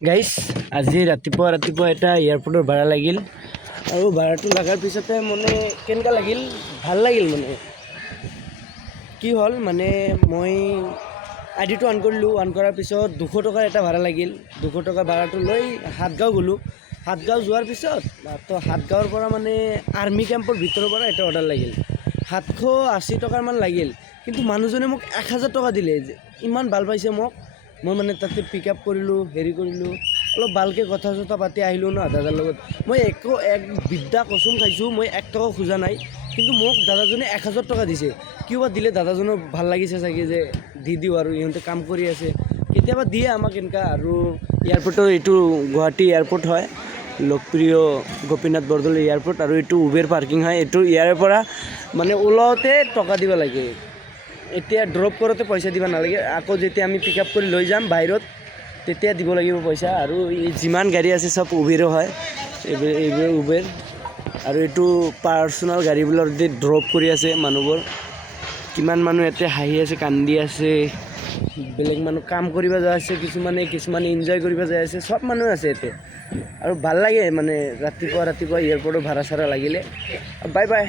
গাইছ আজি ৰাতিপুৱা এটা এয়াৰপৰ্টৰ ভাড়া লাগিল আৰু ভাড়াটো লগাৰ পিছতে মানে কেনেকুৱা লাগিল ভাল লাগিল মানে কি হ'ল মানে মই আইডিটো অন কৰিলোঁ অন কৰাৰ পিছত 200 টকাৰ এটা ভাড়া লাগিল 200 টকাৰ ভাড়াটো লৈ হাতগাঁও গ'লোঁ হাতগাঁও যোৱাৰ পিছত তো হাতগাঁৱৰ পৰা মানে আৰ্মি কেম্পৰ ভিতৰৰ পৰা এটা অৰ্ডাৰ লাগিল 780 টকামান লাগিল কিন্তু মানুহজনে মোক 1000 টকা দিলে ইমান ভাল পাইছে মোক মই মানে তাতে পিক আপ কৰিলোঁ হেৰি কৰিলোঁ অলপ ভালকৈ কথা চথা পাতি আহিলোঁ ন দাদাৰ লগত মই এক বিদ্যা কচুম খাইছোঁ মই 1 টকা খোজা নাই কিন্তু মোক দাদাজনে 1000 টকা দিছে কিয় বা দিলে দাদাজনৰ ভাল লাগিছে চাগে যে দি দিওঁ আৰু ইহঁতে কাম কৰি আছে কেতিয়াবা দিয়ে আমাক এনেকুৱা আৰু এয়াৰপৰ্টৰ এইটো গুৱাহাটী এয়াৰপৰ্ট হয় লোকপ্ৰিয় গোপীনাথ বৰদলৈ এয়াৰপৰ্ট আৰু এইটো উবেৰ পাৰ্কিং হয় এইটো ইয়াৰ পৰা মানে ওলাওঁতে টকা দিব লাগে এতিয়া ড্ৰপ কৰোঁতে পইচা দিব নালাগে আকৌ যেতিয়া আমি পিক আপ কৰি লৈ যাম বাহিৰত তেতিয়া দিব লাগিব পইচা আৰু যিমান গাড়ী আছে চব উবেৰো হয় এইবোৰ উবেৰ আৰু এইটো পাৰ্চনেল গাড়ীবোৰৰ দি ড্ৰপ কৰি আছে মানুহবোৰ কিমান মানুহ ইয়াতে হাঁহি আছে কান্দি আছে বেলেগ মানুহ কাম কৰিব যায় আছে কিছুমানে এনজয় কৰিব যায় আছে চব মানুহ আছে ইয়াতে আৰু ভাল লাগে মানে ৰাতিপুৱা এয়াৰপৰ্টৰ ভাড়া চাড়া লাগিলে বাই বাই